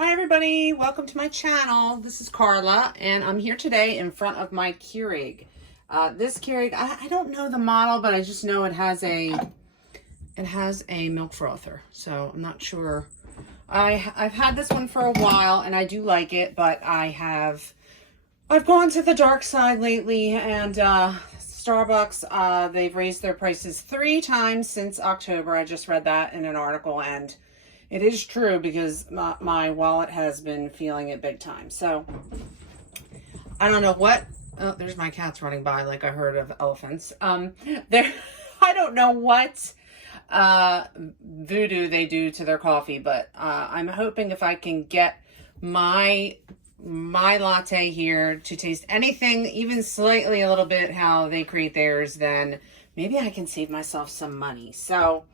Hi everybody, welcome to my channel. This is Carla and I'm here today in front of my Keurig. This Keurig, I don't know the model, but I just know it has a milk frother. So I'm not sure. I've had this one for a while and I do like it, but I've gone to the dark side lately, and Starbucks, they've raised their prices 3 times since October. I just read that in an article, and it is true because my wallet has been feeling it big time. So I don't know what, oh, there's my cats running by like I heard of elephants. I don't know what voodoo they do to their coffee, but I'm hoping if I can get my latte here to taste anything even slightly a little bit how they create theirs, then maybe I can save myself some money. So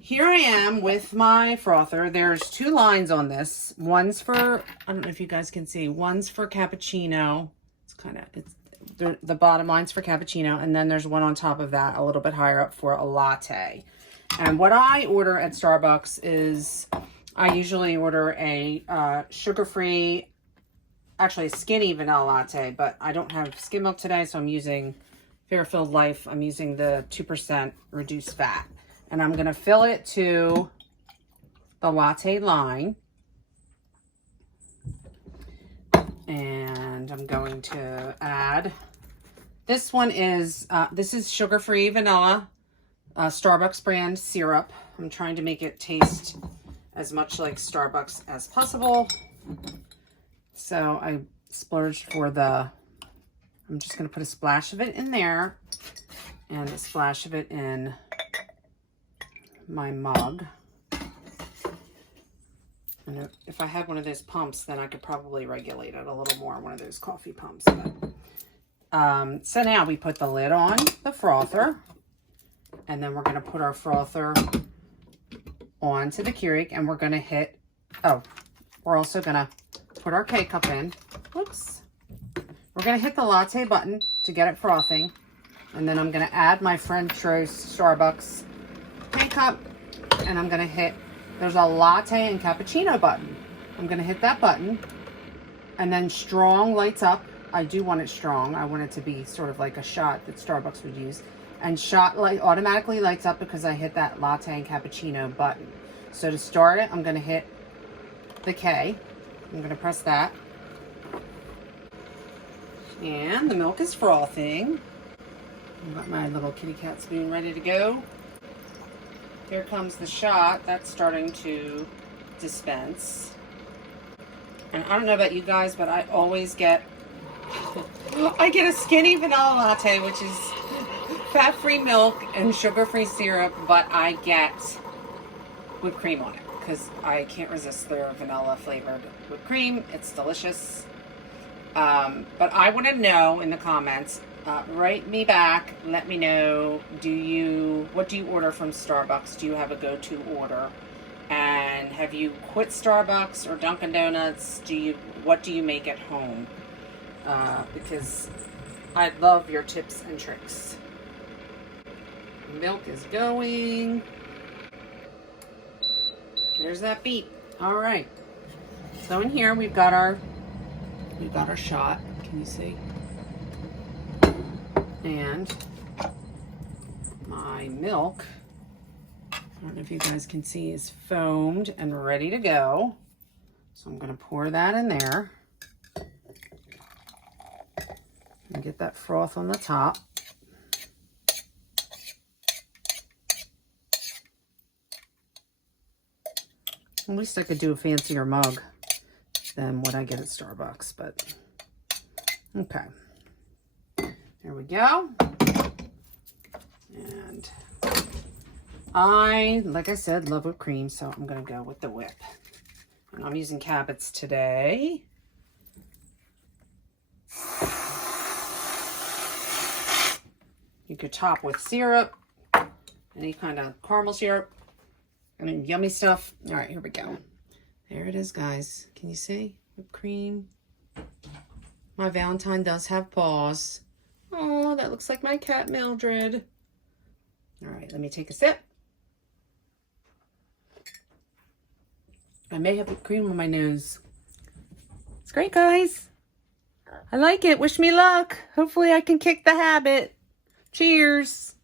here I am with my frother. There's 2 lines on this. One's for, I don't know if you guys can see, one's for cappuccino. The bottom line's for cappuccino, and then there's one on top of that a little bit higher up for a latte. And what I order at Starbucks is I usually order a sugar-free, actually a skinny vanilla latte, but I don't have skim milk today, so I'm using Fairfield Life. I'm using the 2% reduced fat. And I'm going to fill it to the latte line. And I'm going to add, this one is, this is sugar-free vanilla, Starbucks brand syrup. I'm trying to make it taste as much like Starbucks as possible. So I splurged for I'm just going to put a splash of it in there and a splash of it in my mug. And if I had one of those pumps, then I could probably regulate it a little more, one of those coffee pumps. But, so now we put the lid on the frother, and then we're going to put our frother onto the Keurig, and we're going to hit, we're also going to put our K-cup in. Whoops. We're going to hit the latte button to get it frothing, and then I'm going to add my French roast Starbucks K-cup, and I'm going to hit, there's a latte and cappuccino button. I'm going to hit that button, and then strong lights up. I do want it strong. I want it to be sort of like a shot that Starbucks would use. And shot light automatically lights up because I hit that latte and cappuccino button. So to start it, I'm going to hit the K. I'm going to press that. And the milk is frothing. I've got my little kitty cat spoon ready to go. Here comes the shot. That's starting to dispense. And I don't know about you guys, but I always get, I get a skinny vanilla latte, which is fat-free milk and sugar-free syrup, but I get whipped cream on it because I can't resist their vanilla-flavored whipped cream. It's delicious. But I want to know in the comments, write me back, let me know, what do you order from Starbucks? Do you have a go-to order? And have you quit Starbucks or Dunkin' Donuts? What do you make at home? Because I love your tips and tricks. Milk is going. There's that beep. All right. So in here we've got our shot. Can you see? And my milk, I don't know if you guys can see, is foamed and ready to go. So I'm going to pour that in there and get that froth on the top. At least I could do a fancier mug than what I get at Starbucks, but okay. There we go. And like I said, love whipped cream, so I'm going to go with the whip. And I'm using Cabot's today. You could top with syrup, any kind of caramel syrup. I mean, yummy stuff. All right, here we go. There it is, guys. Can you see? Whipped cream. My Valentine does have paws. Oh, that looks like my cat, Mildred. All right, let me take a sip. I may have whipped cream on my nose. It's great, guys. I like it. Wish me luck. Hopefully I can kick the habit. Cheers.